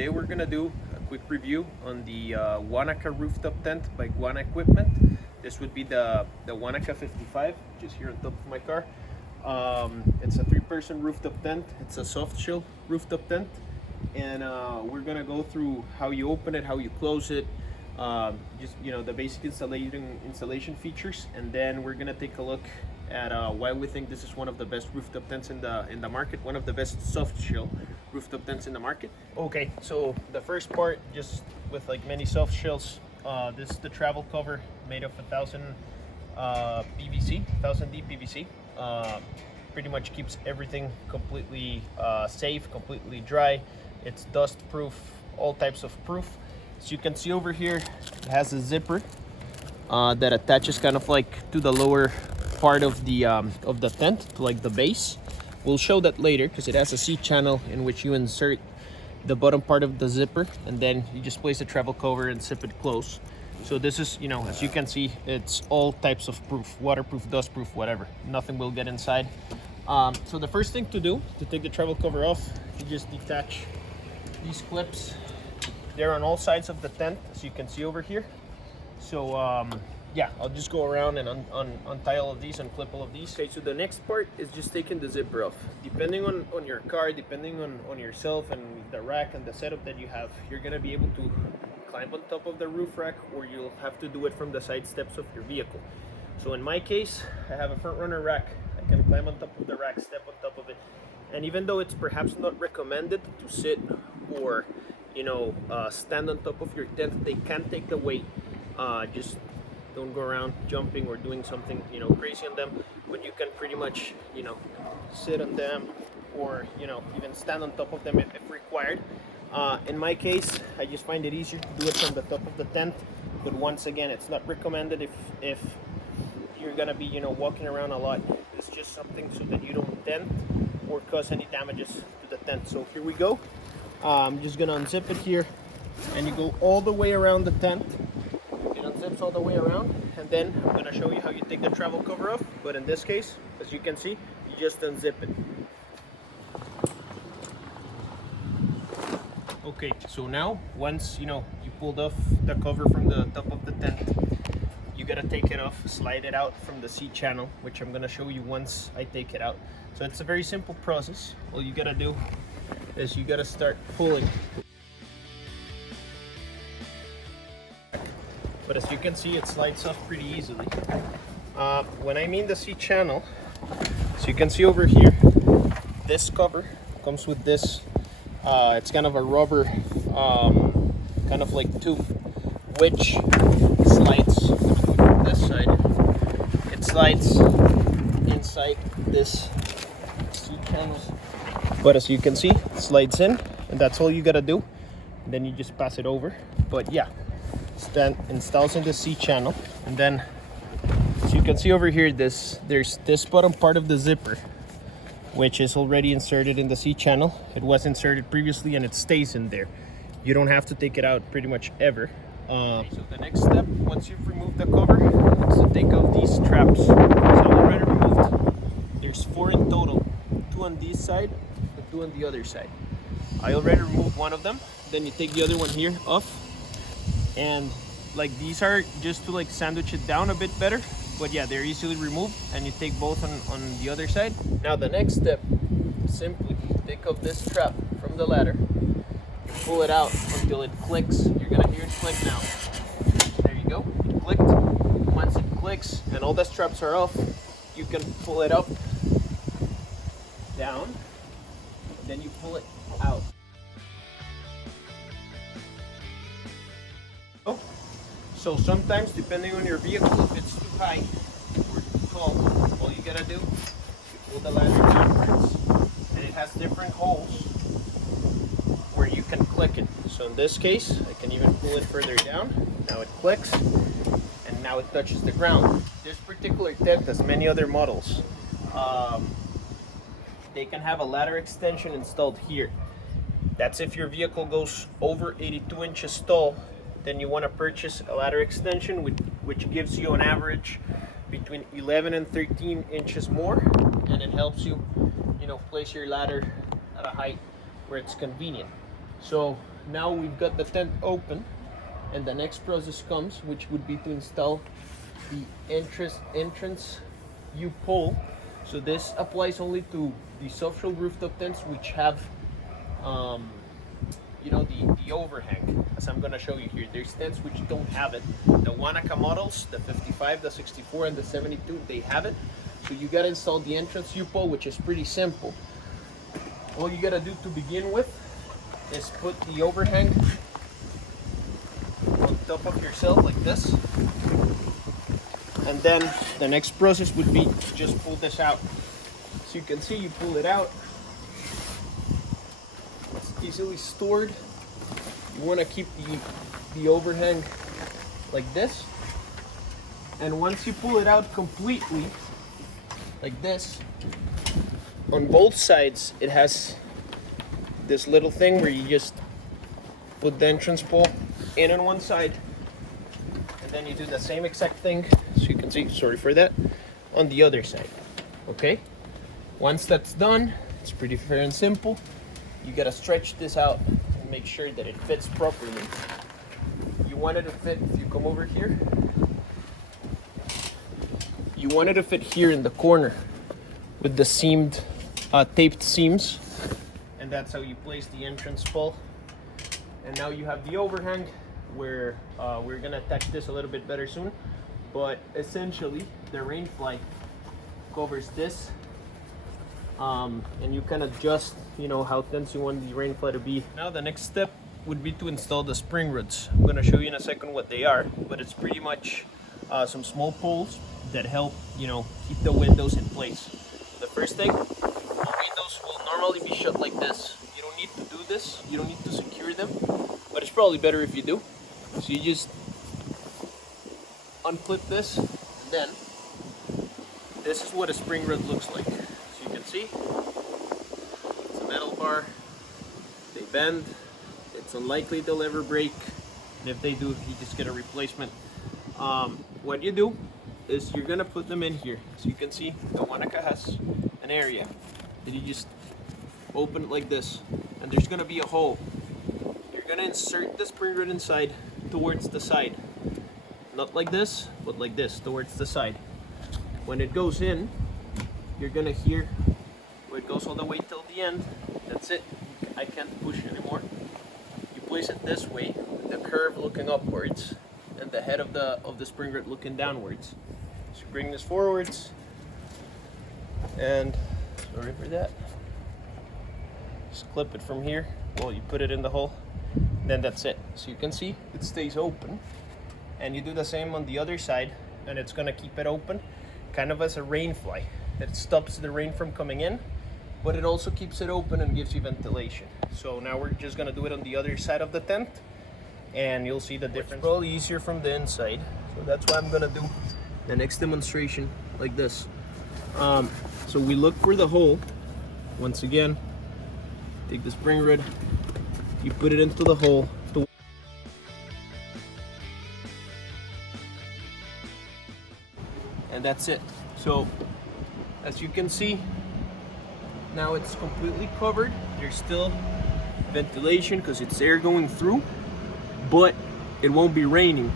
Today we're gonna do a quick review on the Wanaka rooftop tent by Guana equipment. This would be the Wanaka 55, which is here on top of my car. It's a 3-person rooftop tent. It's a soft shell rooftop tent, and we're gonna go through how you open it, how you close it, just the basic installation features, and then we're gonna take a look at why we think this is one of the best rooftop tents in the market, one of the best soft shell rooftop tents in the market. Okay, so the first part, just with like many soft shells, this is the travel cover made of 1000 PVC, 1000D PVC. Pretty much keeps everything completely safe, completely dry. It's dust proof, all types of proof. So you can see over here, it has a zipper that attaches kind of like to the lower part of the tent, to like the base. We'll show that later because it has a C channel in which you insert the bottom part of the zipper, and then you just place the travel cover and zip it close. So this is, as you can see, it's all types of proof, waterproof, dust proof, whatever. Nothing will get inside. So the first thing to do to take the travel cover off, you just detach these clips. They're on all sides of the tent, as you can see over here. So yeah, I'll just go around and untie all of these and clip all of these. Okay, so the next part is just taking the zipper off. Depending on your car, depending on yourself and the rack and the setup that you have, you're gonna be able to climb on top of the roof rack, or you'll have to do it from the side steps of your vehicle. So in my case, I have a front runner rack. I can climb on top of the rack, step on top of it. And even though it's perhaps not recommended to sit or stand on top of your tent, they can take the weight. Just don't go around jumping or doing something crazy on them, but you can pretty much sit on them, or even stand on top of them if required. In my case, I just find it easier to do it from the top of the tent, but once again, it's not recommended if you're gonna be walking around a lot. It's just something so that you don't dent or cause any damages to the tent. So here we go. I'm just gonna unzip it here, and you go all the way around the tent. It unzips all the way around, and then I'm gonna show you how you take the travel cover off. But in this case, as you can see, you just unzip it. Okay, so now once you pulled off the cover from the top of the tent, you gotta take it off, slide it out from the C channel, which I'm gonna show you once I take it out. So it's a very simple process. All you gotta do is you gotta start pulling. But as you can see, it slides off pretty easily. When I mean the C channel, so you can see over here, this cover comes with this. It's kind of a rubber, kind of like tube, which slides from this side. It slides inside this C channel. But as you can see, it slides in, and that's all you gotta do. And then you just pass it over. But yeah, installs in the C channel, and then as you can see over here, there's this bottom part of the zipper, which is already inserted in the C channel. It was inserted previously, and it stays in there. You don't have to take it out pretty much ever. So the next step, once you've removed the cover, is to take off these straps. So I've already removed, there's 4 in total, 2 on this side and 2 on the other side. I already removed one of them. Then you take the other one here off, and like these are just to like sandwich it down a bit better, but yeah, they're easily removed, and you take both on the other side. Now the next step, simply take off this strap from the ladder, pull it out until it clicks. You're gonna hear it click now. There you go, it clicked. Once it clicks and all the straps are off, you can pull it up, down, then you pull it out. So sometimes, depending on your vehicle, if it's too high or too tall, all you gotta do, you pull the ladder backwards, and it has different holes where you can click it. So in this case, I can even pull it further down. Now it clicks, and now it touches the ground. This particular tent, as many other models, they can have a ladder extension installed here. That's if your vehicle goes over 82 inches tall. Then you want to purchase a ladder extension which gives you an average between 11 and 13 inches more, and it helps you place your ladder at a height where it's convenient. So now we've got the tent open, and the next process comes, which would be to install the entrance U-pole. So this applies only to the soft shell rooftop tents which have you know, the overhang, as I'm gonna show you here. There's tents which don't have it. The Wanaka models, the 55, the 64, and the 72, they have it. So you gotta install the entrance U-pole, which is pretty simple. All you gotta do to begin with is put the overhang on top of yourself like this. And then the next process would be to just pull this out. So you can see, you pull it out. It's easily stored. You want to keep the overhang like this. And once you pull it out completely, like this, on both sides it has this little thing where you just put the entrance pole in on one side, and then you do the same exact thing, so you can see, sorry for that, on the other side. Okay, once that's done, it's pretty fair and simple. You gotta stretch this out and make sure that it fits properly. You want it to fit, if you come over here, you want it to fit here in the corner with the seamed, taped seams, and that's how you place the entrance pole. And now you have the overhang, where we're gonna attach this a little bit better soon, but essentially the rainfly covers this, and you can adjust, you know, how tense you want the rainfly to be. Now the next step would be to install the spring rods. I'm gonna show you in a second what they are, but it's pretty much some small poles that help, you know, keep the windows in place. The first thing, the windows will normally be shut like this. You don't need to do this, you don't need to secure them, but it's probably better if you do. So you just unclip this, and then this is what a spring rod looks like. So you can see, it's a metal bar, they bend, it's unlikely they'll ever break, and if they do, you just get a replacement. What you do is you're gonna put them in here. So you can see the Wanaka has an area that you just open it like this, and there's gonna be a hole. You're gonna insert the spring rod inside towards the side, not like this, but like this, towards the side. When it goes in, you're gonna hear where it goes all the way till the end. That's it. I can't push anymore. You place it this way, the curve looking upwards, and the head of the spring rod looking downwards. So bring this forwards, and sorry for that. Just clip it from here. Well, you put it in the hole, and then that's it. So you can see it stays open, and you do the same on the other side, and it's gonna keep it open, kind of as a rainfly. It stops the rain from coming in, but it also keeps it open and gives you ventilation. So now we're just gonna do it on the other side of the tent, and you'll see the difference. It's probably easier from the inside, so that's why I'm gonna do the next demonstration like this. So we look for the hole. Once again, take the spring rod, you put it into the hole, and that's it. So as you can see, now it's completely covered. There's still ventilation because it's air going through, but it won't be raining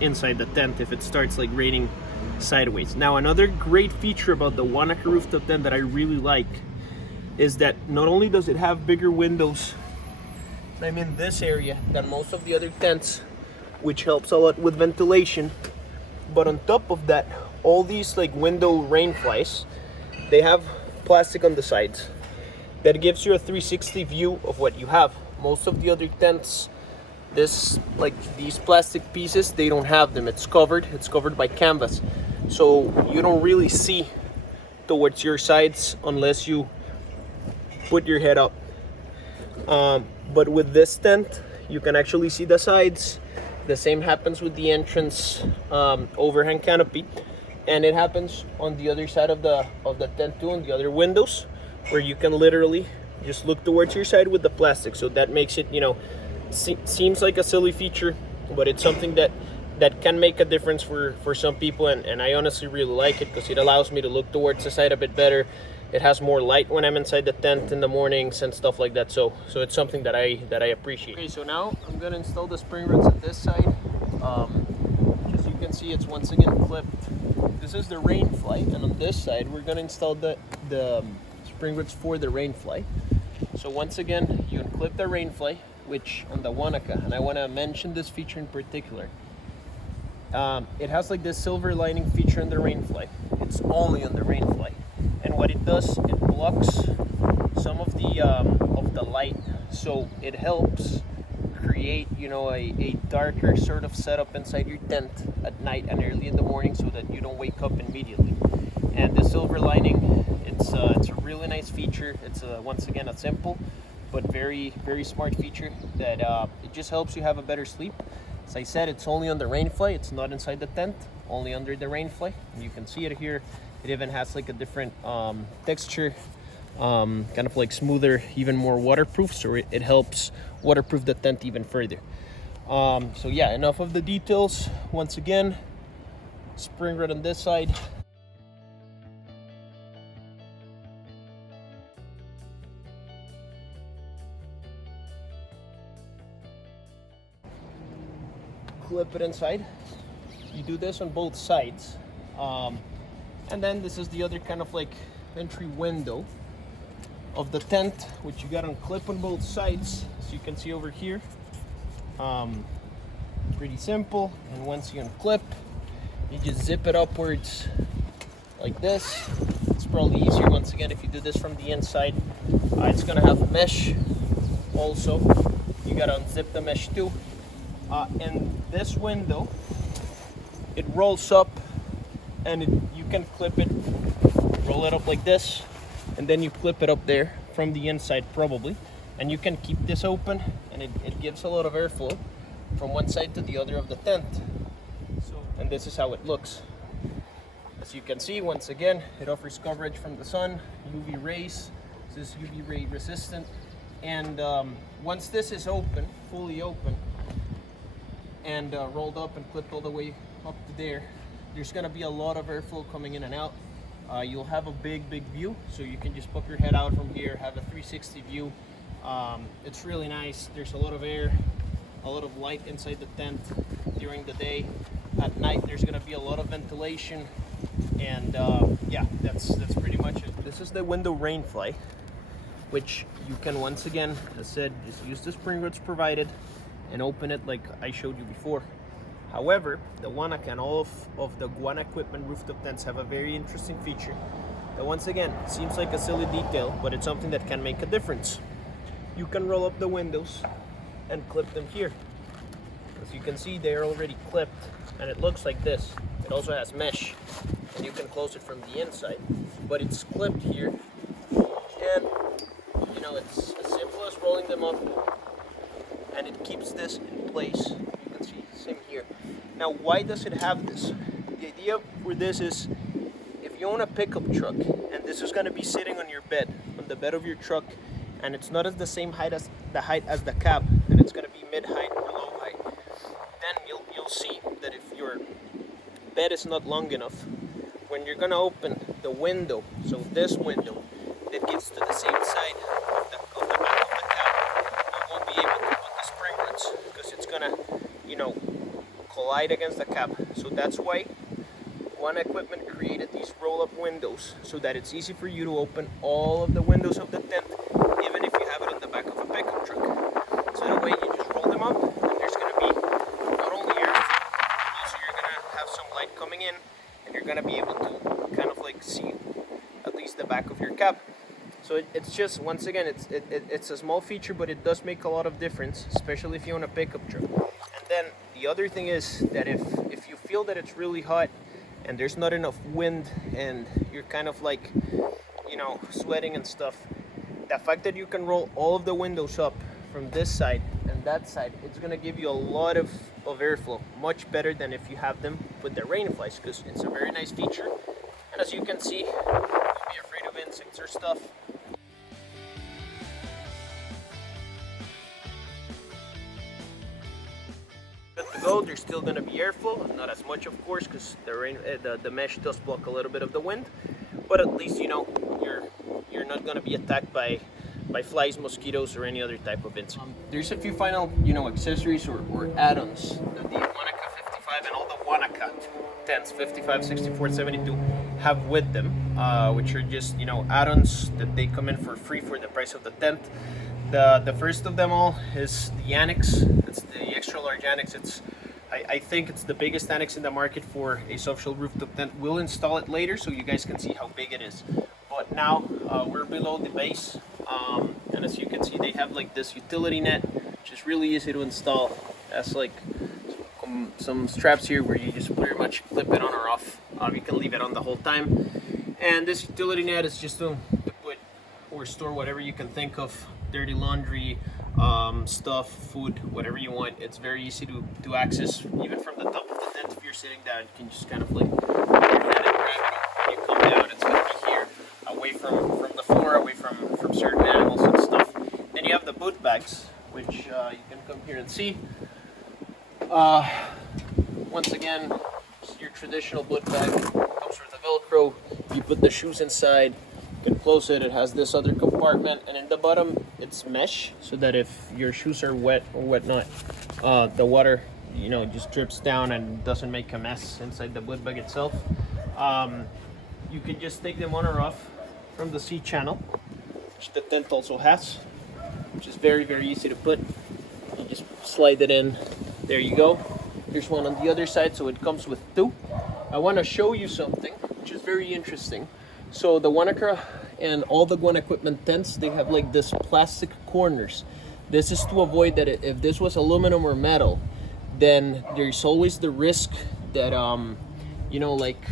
inside the tent if it starts like raining sideways. Now another great feature about the Wanaka rooftop tent that I really like is that not only does it have bigger windows, I'm in this area, than most of the other tents, which helps a lot with ventilation, but on top of that, all these like window rainflies, they have plastic on the sides that gives you a 360 view of what you have. Most of the other tents, this, like these plastic pieces, they don't have them. It's covered by canvas, so you don't really see towards your sides unless you put your head up. But with this tent, you can actually see the sides. The same happens with the entrance overhang canopy, and it happens on the other side of the tent too, on the other windows, where you can literally just look towards your side with the plastic. So that makes it, you know, seems like a silly feature, but it's something that can make a difference for some people, and I honestly really like it because it allows me to look towards the side a bit better it has more light when I'm inside the tent in the mornings and stuff like that. So it's something that I appreciate. Okay, so now I'm gonna install the spring roots at this side. As you can see, it's once again clipped. This is the rainfly, and on this side we're gonna install the spring roots for the rainfly. So once again, you unclip the rainfly, which on the Wanaka, and I want to mention this feature in particular. It has like this silver lining feature in the rainfly. It's only on the rainfly, and what it does, it blocks some of the light, so it helps create, you know, a darker sort of setup inside your tent at night and early in the morning, so that you don't wake up immediately. And the silver lining, it's a really nice feature. It's once again a simple but very smart feature that it just helps you have a better sleep. As I said, it's only on the rainfly. It's not inside the tent, only under the rainfly. And you can see it here. It even has like a different texture, kind of like smoother, even more waterproof. So it helps waterproof the tent even further. So yeah, enough of the details. Once again, spring root on this side. Clip it inside. You do this on both sides, and then this is the other kind of like entry window of the tent, which you got to clip on both sides, as you can see over here. Pretty simple. And once you unclip, you just zip it upwards like this. It's probably easier once again if you do this from the inside. It's gonna have mesh also. You gotta unzip the mesh too. And this window, it rolls up, and you can clip it, roll it up like this, and then you clip it up there from the inside probably, and you can keep this open, and it gives a lot of airflow from one side to the other of the tent. And this is how it looks. As you can see, once again, it offers coverage from the sun, UV rays. This is UV ray resistant, and once this is open, fully open, and rolled up and clipped all the way up to there, there's gonna be a lot of airflow coming in and out. You'll have a big view, so you can just pop your head out from here, have a 360 view. It's really nice. There's a lot of air, a lot of light inside the tent during the day. At night there's gonna be a lot of ventilation, and yeah, that's pretty much it. This is the window rainfly, which you can once again, as said, just use the spring roots provided and open it like I showed you before. However, the Wanaka and all of the Guana equipment rooftop tents have a very interesting feature that once again seems like a silly detail, but it's something that can make a difference. You can roll up the windows and clip them here. As you can see, they're already clipped, and it looks like this. It also has mesh, and you can close it from the inside, but it's clipped here, and you know, it's as simple as rolling them up, and it keeps this in place. You can see, same here. Now, why does it have this? The idea for this is, if you own a pickup truck, and this is going to be sitting on your bed, on the bed of your truck, and it's not as the same height as the cab, and it's going to be mid-height or low height, then you'll see that if your bed is not long enough, when you're going to open the window, so this window that gets to the same side of the back of the cab, you won't be able to put the spring roots, because it's going to, you know, collide against the cab. So that's why Guana equipment created these roll-up windows, so that it's easy for you to open all of the windows of the tent, even if you have it on the back of a pickup truck. So that way you just roll them up, and there's going to be not only air, but also you're going to have some light coming in, and you're going to be able to kind of like see at least the back of your cab. So it's just, once again, it's a small feature, but it does make a lot of difference, especially if you own a pickup truck. And then the other thing is that if you feel that it's really hot and there's not enough wind and you're kind of like, you know, sweating and stuff, the fact that you can roll all of the windows up from this side and that side, it's going to give you a lot of airflow, much better than if you have them with the rainflies, because it's a very nice feature. And as you can see, don't be afraid of insects or stuff. Good to go. There's still going to be airflow, not as much of course, because the mesh does block a little bit of the wind, but at least, you know, not going to be attacked by flies, mosquitoes, or any other type of insect. There's a few final, accessories or add-ons that the Wanaka 55 and all the Wanaka tents 55, 64, 72 have with them, which are just add-ons that they come in for free for the price of the tent. The first of them all is the Annex. It's the extra large Annex. I think it's the biggest Annex in the market for a soft shell rooftop tent. We'll install it later so you guys can see how big it is. But now we're below the base, and as you can see, they have like this utility net, which is really easy to install. It has like some straps here where you just pretty much clip it on or off. You can leave it on the whole time. And this utility net is just to put or store whatever you can think of, dirty laundry, stuff, food, whatever you want. It's very easy to access, even from the top of the tent. If you're sitting down, you can just kind of like put your hand and grab it. You come down, it's going to be here, away from the floor, away from certain animals and stuff. Then you have the boot bags, which you can come here and see. Once again, it's your traditional boot bag. It comes with the Velcro. You put the shoes inside. You can close it. It has this other compartment, and in the bottom it's mesh, so that if your shoes are wet or whatnot, the water just drips down and doesn't make a mess inside the boot bag itself. You can just take them on or off from the C channel, which the tent also has, which is very, very easy to put. You just slide it in. There you go. There's one on the other side, so it comes with two. I want to show you something which is very interesting. So the Wanaka and all the Guana equipment tents, they have like this plastic corners. This is to avoid that if this was aluminum or metal, then there's always the risk that like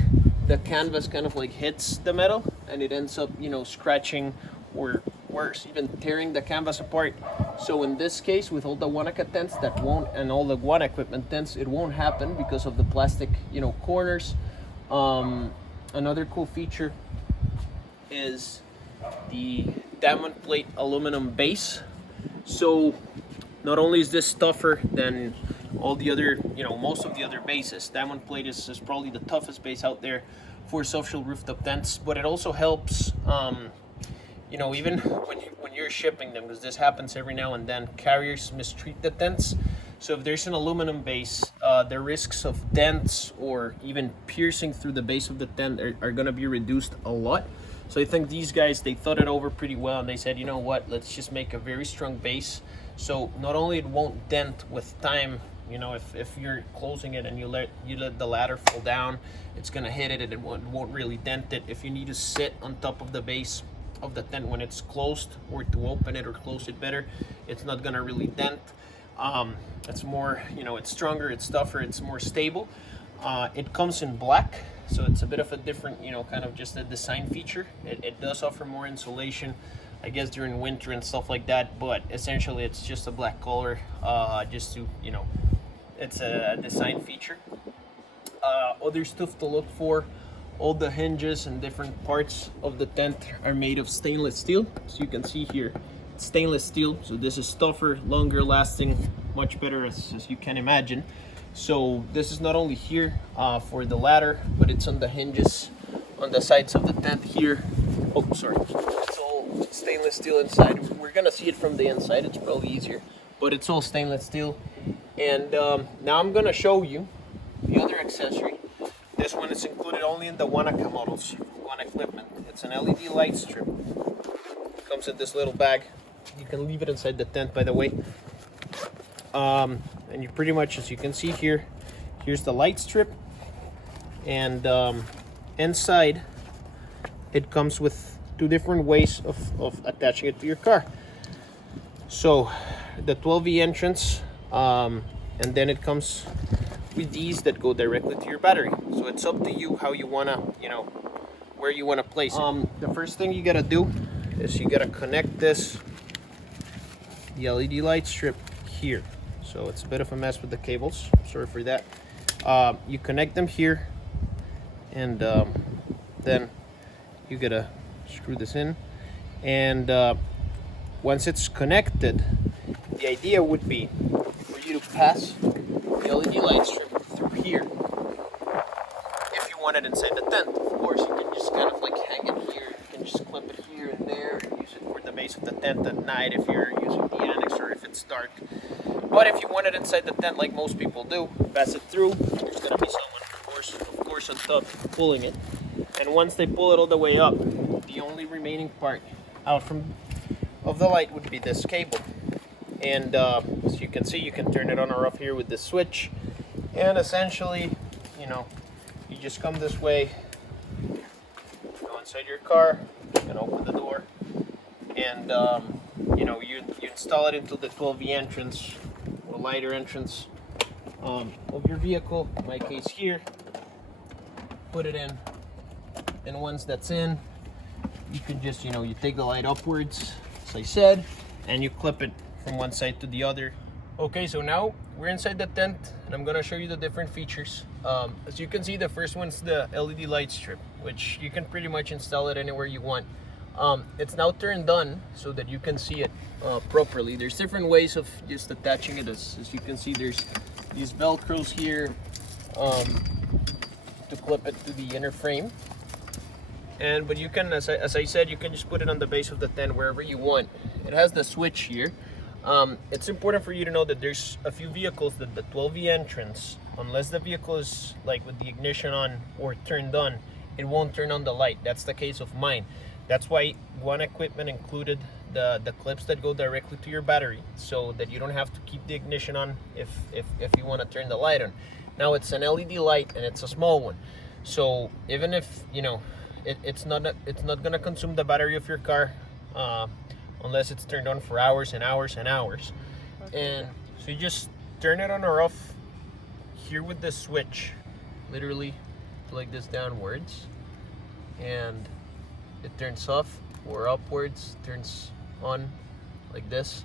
the canvas kind of like hits the metal and it ends up scratching, or worse, even tearing the canvas apart. So in this case, with all the Wanaka tents, that won't, and all the Guana equipment tents, it won't happen because of the plastic corners. Another cool feature is the diamond plate aluminum base. So not only is this tougher than all the other, most of the other bases, diamond plate is probably the toughest base out there for soft shell rooftop tents, but it also helps, even when you're shipping them, because this happens every now and then, carriers mistreat the tents. So if there's an aluminum base, the risks of dents or even piercing through the base of the tent are going to be reduced a lot. So I think these guys, they thought it over pretty well, and they said, you know what, let's just make a very strong base. So not only it won't dent with time, if you're closing it and you let the ladder fall down, it's going to hit it and it won't really dent it. If you need to sit on top of the base of the tent when it's closed, or to open it or close it better, it's not going to really dent. It's more, it's stronger, it's tougher, it's more stable. It comes in black, so it's a bit of a different, kind of just a design feature. It does offer more insulation, I guess, during winter and stuff like that, but essentially it's just a black color, just to, it's a design feature. Other stuff to look for: all the hinges and different parts of the tent are made of stainless steel. So you can see here, it's stainless steel, so this is tougher, longer lasting, much better as you can imagine. So this is not only here for the ladder, but it's on the hinges on the sides of the tent here. Oh, sorry. It's all stainless steel inside. We're gonna see it from the inside, it's probably easier, but it's all stainless steel. And now I'm gonna show you the other accessory. This one is included only in the Wanaka models, Guana equipment. It's an LED light strip. It comes in this little bag. You can leave it inside the tent, by the way. And you pretty much, as you can see here, here's the light strip, and inside it comes with two different ways of attaching it to your car. So the 12V entrance, and then it comes with these that go directly to your battery. So it's up to you how you wanna, where you wanna place it. The first thing you gotta do is you gotta connect the LED light strip here. So it's a bit of a mess with the cables, sorry for that. You connect them here, and then you gotta screw this in, and once it's connected, the idea would be for you to pass the LED light strip through here. If you want it inside the tent, of course, you can just kind of like hang it here. You can just clip it here and there. base of the tent at night if you're using the Annex or if it's dark. But if you want it inside the tent like most people do, pass it through, there's gonna be someone, of course on top pulling it. And once they pull it all the way up, the only remaining part out of the light would be this cable. And as you can see, you can turn it on or off here with this switch. And essentially, you know, you just come this way, go inside your car, you can open the door, and you know, you install it into the 12V entrance or lighter entrance of your vehicle. In my case here, put it in, and once that's in, you can just, you know, you take the light upwards, as I said, and you clip it from one side to the other. Okay, so now we're inside the tent, and I'm gonna show you the different features. As you can see, the first one's the LED light strip, which you can pretty much install it anywhere you want. It's now turned on so that you can see it properly. There's different ways of just attaching it. As you can see, there's these velcros here to clip it to the inner frame. But you can, as I said, you can just put it on the base of the tent wherever you want. It has the switch here. It's important for you to know that there's a few vehicles that the 12V entrance, unless the vehicle is like with the ignition on or turned on, it won't turn on the light. That's the case of mine. That's why Guana equipment included the clips that go directly to your battery, so that you don't have to keep the ignition on if you want to turn the light on. Now it's an LED light and it's a small one, so even if, you know, it's not gonna consume the battery of your car unless it's turned on for hours and hours and hours. Okay. And so you just turn it on or off here with this switch, literally like this downwards, and it turns off, or upwards, turns on like this.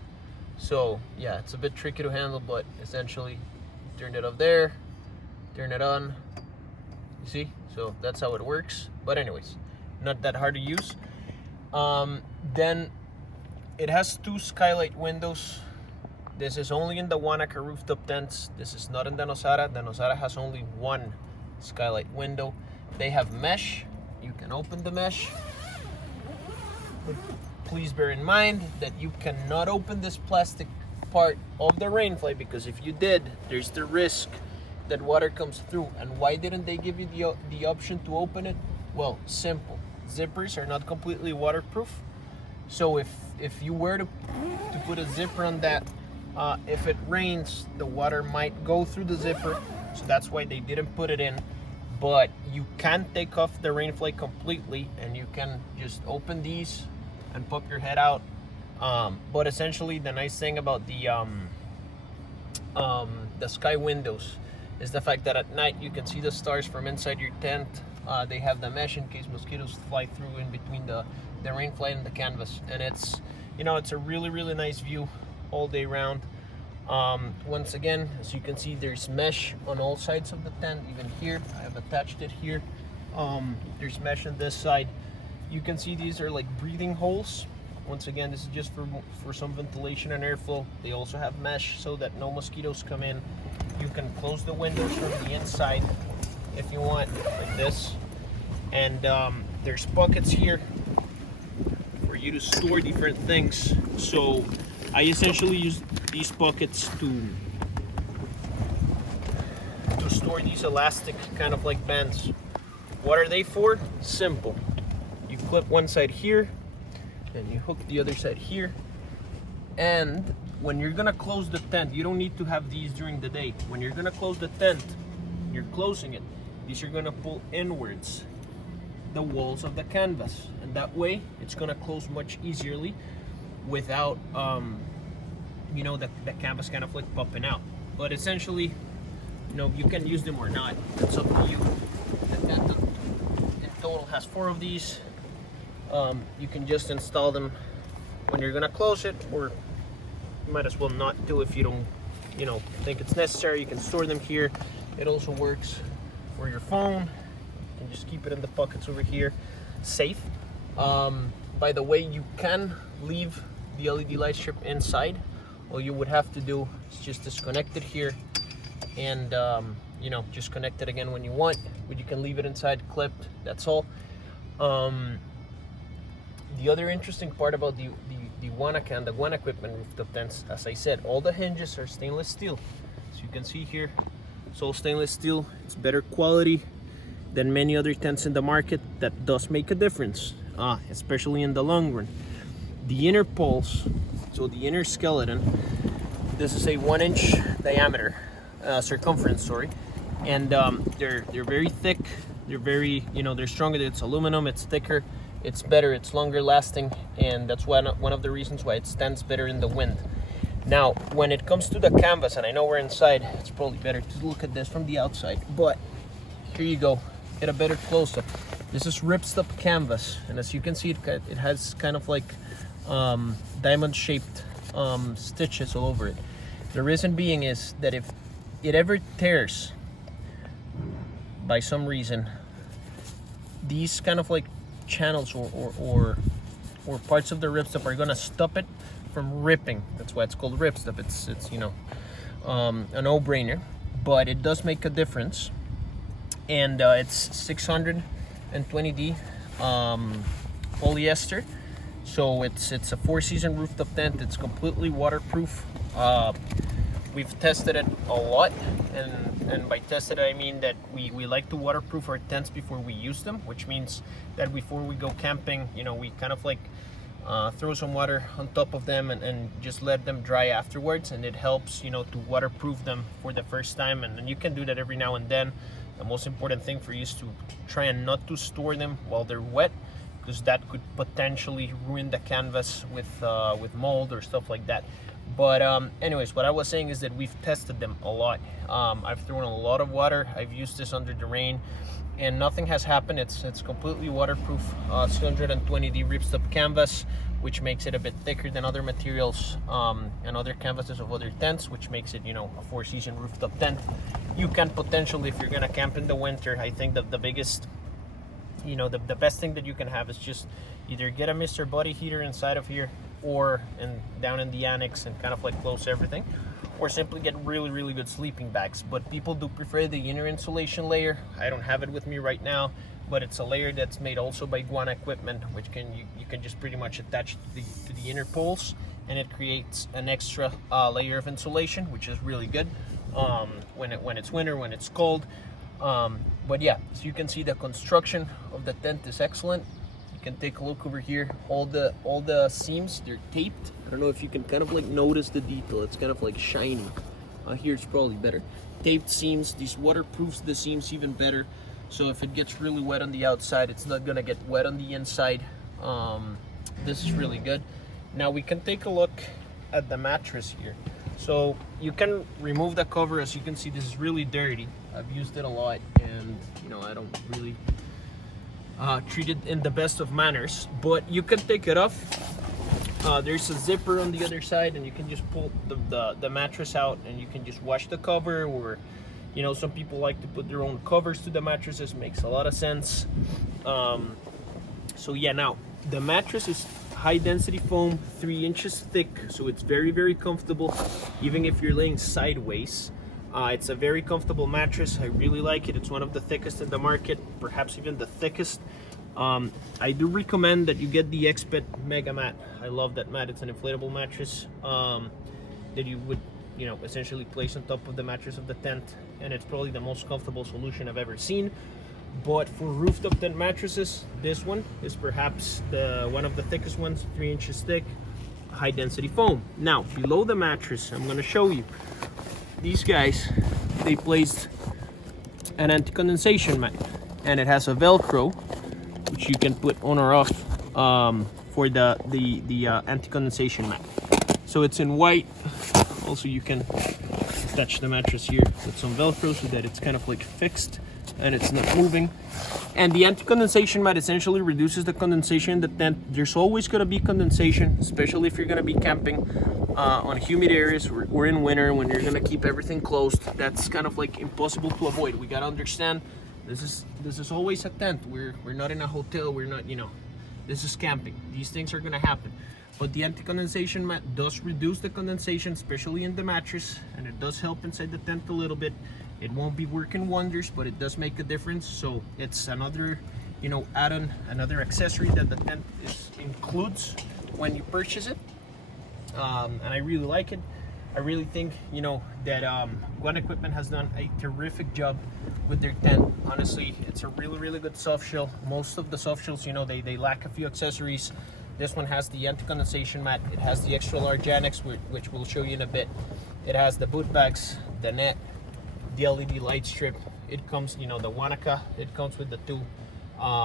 So yeah, it's a bit tricky to handle, but essentially turn it off there, turn it on, you see? So that's how it works. But anyways, not that hard to use. Then it has two skylight windows. This is only in the Wanaka rooftop tents. This is not in the Nosara. The Nosara has only one skylight window. They have mesh. You can open the mesh. But please bear in mind that you cannot open this plastic part of the rainfly, because if you did, there's the risk that water comes through. And why didn't they give you the option to open it? Well, simple. Zippers are not completely waterproof. So if you were to put a zipper on that, if it rains, the water might go through the zipper. So that's why they didn't put it in. But you can take off the rainfly completely, and you can just open these and pop your head out. But essentially, the nice thing about the sky windows is the fact that at night you can see the stars from inside your tent. They have the mesh in case mosquitoes fly through in between the rainfly and the canvas, and it's, you know, it's a really nice view all day round. Once again, as you can see, there's mesh on all sides of the tent. Even here, I have attached it here. There's mesh on this side. You can see these are like breathing holes. Once again, this is just for some ventilation and airflow. They also have mesh so that no mosquitoes come in. You can close the windows from the inside if you want, like this. And there's buckets here for you to store different things. So I essentially use these buckets to store these elastic kind of like bands. What are they for? Simple. You clip one side here, and you hook the other side here. And when you're gonna close the tent, you don't need to have these during the day. When you're gonna close the tent, you're closing it. These are gonna pull inwards the walls of the canvas, and that way it's gonna close much easily without you know, the canvas kind of like popping out. But essentially, you know, you can use them or not. It's up to you. The tent in total has 4 of these. You can just install them when you're gonna close it, or you might as well not do if you don't, you know, think it's necessary. You can store them here. It also works for your phone. You can just keep it in the pockets over here, safe. By the way, you can leave the LED light strip inside. All you would have to do is just disconnect it here, and you know, just connect it again when you want. But you can leave it inside clipped. That's all. The other interesting part about the Wanaka and the Guana equipment rooftop tents, as I said, all the hinges are stainless steel. So you can see here, it's all stainless steel. It's better quality than many other tents in the market. That does make a difference, especially in the long run. The inner poles, so the inner skeleton, this is a 1-inch diameter, circumference, sorry, and they're very thick. They're very, they're stronger. It's aluminum. It's thicker. It's better. It's longer lasting, and that's one of the reasons why it stands better in the wind. Now, when it comes to the canvas, and I know we're inside, it's probably better to look at this from the outside. But here you go. Get a better close-up. This is ripstop canvas, and as you can see, it has kind of like diamond-shaped stitches all over it. The reason being is that if it ever tears by some reason, these kind of like channels or parts of the ripstop are gonna stop it from ripping. That's why it's called ripstop. It's a no-brainer, but it does make a difference. And it's 620D polyester. So it's a 4-season rooftop tent. It's completely waterproof. We've tested it a lot, and by tested I mean that we like to waterproof our tents before we use them, which means that before we go camping, we kind of like throw some water on top of them and just let them dry afterwards, and it helps to waterproof them for the first time. And you can do that every now and then. The most important thing for you is to try and not to store them while they're wet, because that could potentially ruin the canvas with mold or stuff like that. But anyways, what I was saying is that we've tested them a lot. I've thrown a lot of water. I've used this under the rain, and nothing has happened. It's completely waterproof. 620D ripstop canvas, which makes it a bit thicker than other materials and other canvases of other tents, which makes it, a 4-season rooftop tent. You can potentially, if you're gonna camp in the winter, I think that the biggest, the best thing that you can have is just either get a Mr. Body heater inside of here, or down in the annex, and kind of like close everything, or simply get really good sleeping bags. But people do prefer the inner insulation layer. I don't have it with me right now, but it's a layer that's made also by Guana equipment, which you can just pretty much attach to the inner poles, and it creates an extra layer of insulation, which is really good when it's winter, when it's cold. But yeah, so you can see the construction of the tent is excellent. You can take a look over here. All the seams, they're taped. I don't know if you can kind of like notice the detail. It's kind of like shiny. Here it's probably better. Taped seams. This waterproofs the seams even better. So if it gets really wet on the outside, it's not gonna get wet on the inside. This is really good. Now we can take a look at the mattress here. So you can remove the cover. As you can see, this is really dirty. I've used it a lot, and I don't really treat it in the best of manners, but you can take it off. There's a zipper on the other side, and you can just pull the mattress out, and you can just wash the cover, or some people like to put their own covers to the mattresses. Makes a lot of sense. So yeah, now the mattress is high density foam, 3 inches thick, so it's very comfortable even if you're laying sideways. It's a very comfortable mattress. I really like it. It's one of the thickest in the market, perhaps even the thickest. I do recommend that you get the Expert Mega Mat. I love that mat. It's an inflatable mattress that you would essentially place on top of the mattress of the tent, and it's probably the most comfortable solution I've ever seen. But for rooftop tent mattresses, this one is perhaps one of the thickest ones, 3 inches thick, high density foam. Now below the mattress, I'm going to show you, these guys, they placed an anti-condensation mat, and it has a Velcro which you can put on or off for the anti-condensation mat. So it's in white. Also, you can attach the mattress here with some Velcro so that it's kind of like fixed and it's not moving. And the anti-condensation mat essentially reduces the condensation in the tent. There's always going to be condensation, especially if you're going to be camping on humid areas or in winter when you're going to keep everything closed. That's kind of like impossible to avoid. We got to understand this is always a tent. We're not in a hotel. We're not, this is camping. These things are going to happen. But the anti-condensation mat does reduce the condensation, especially in the mattress, and it does help inside the tent a little bit. It won't be working wonders, but it does make a difference. So it's another, add-on, another accessory that the tent includes when you purchase it, and I really like it. I really think, you know, that Guana Equipment has done a terrific job with their tent. Honestly, it's a really good soft shell. Most of the soft shells, you know, they lack a few accessories. This one has the anti-condensation mat. It has the extra large Annex, which we'll show you in a bit. It has the boot bags, the net, the LED light strip. It comes, you know, the Wanaka. It comes with the two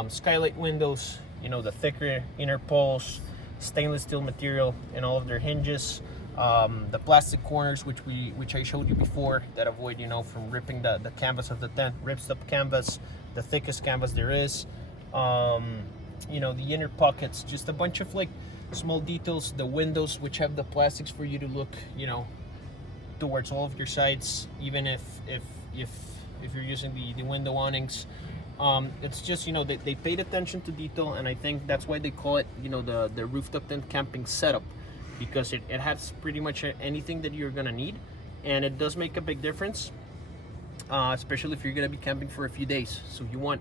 skylight windows, you know, the thicker inner poles, stainless steel material in all of their hinges. The plastic corners, which I showed you before, that avoid, you know, from ripping the canvas of the tent. Rips up canvas, the thickest canvas there is. You know, the inner pockets, just a bunch of like small details. The windows, which have the plastics for you to look, you know, towards all of your sides, even if you're using the window awnings. It's just, you know, they paid attention to detail, and I think that's why they call it, you know, the rooftop tent camping setup, because it has pretty much anything that you're gonna need, and it does make a big difference, especially if you're gonna be camping for a few days. So you want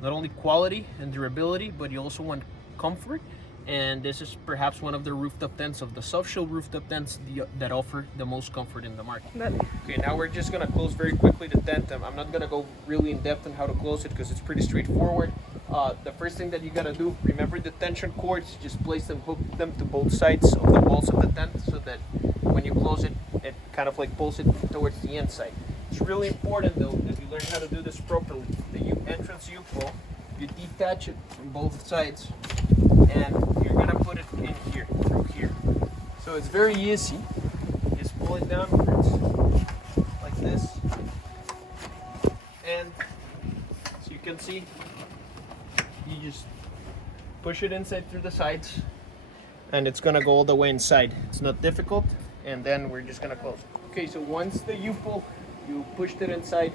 not only quality and durability, but you also want comfort. And this is perhaps one of the rooftop tents, of the soft shell rooftop tents, that offer the most comfort in the market. Okay, now we're just gonna close very quickly the tent. I'm not gonna go really in depth on how to close it because it's pretty straightforward. The first thing that you gotta do, remember the tension cords, just place them, hook them to both sides of the walls of the tent, so that when you close it, it kind of like pulls it towards the inside. It's really important though that you learn how to do this properly. The entrance U-pull, you detach it from both sides, and you're gonna put it in here, through here. So it's very easy. Just pull it downwards like this, and as you can see, you just push it inside through the sides, and it's gonna go all the way inside. It's not difficult, and then we're just gonna close. Okay, so once the U-pull, you pushed it inside.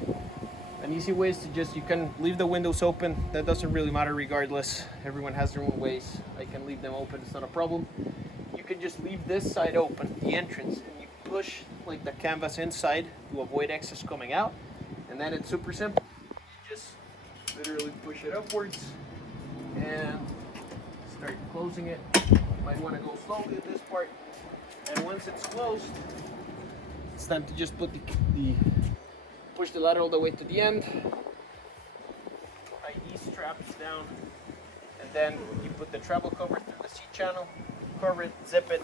An easy way is to just, you can leave the windows open. That doesn't really matter regardless. Everyone has their own ways. I can leave them open, it's not a problem. You can just leave this side open, the entrance, and you push like the canvas inside to avoid excess coming out. And then it's super simple. You just literally push it upwards and start closing it. You might want to go slowly at this part. And once it's closed, it's time to just put push the ladder all the way to the end, tie these straps down, and then you put the travel cover through the seat channel, cover it, zip it,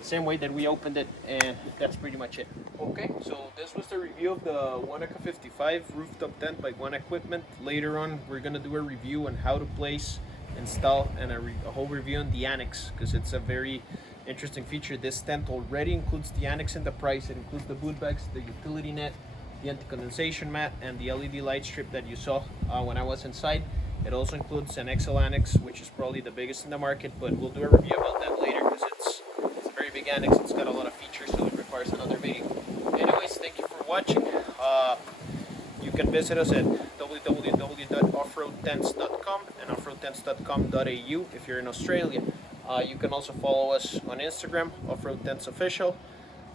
same way that we opened it, and that's pretty much it. Okay, so this was the review of the Wanaka 55 rooftop tent by Guana Equipment. Later on, we're gonna do a review on how to place, install, and a whole review on the Annex, because it's a very interesting feature. This tent already includes the Annex in the price. It includes the boot bags, the utility net, the anti-condensation mat, and the LED light strip that you saw when I was inside. It also includes an XL Annex, which is probably the biggest in the market, but we'll do a review about that later because it's a very big Annex. It's got a lot of features, so it requires another video. Anyways, thank you for watching. You can visit us at www.offroadtents.com and offroadtents.com.au if you're in Australia. You can also follow us on Instagram, Off-Road Tents Official.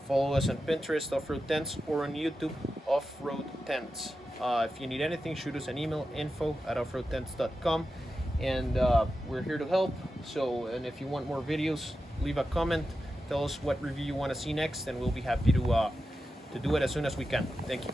Follow us on Pinterest, Off-Road Tents, or on YouTube, Off-Road Tents. If you need anything, shoot us an email, info@offroadtents.com, and we're here to help. So, and if you want more videos, leave a comment, tell us what review you want to see next, and we'll be happy to do it as soon as we can. Thank you.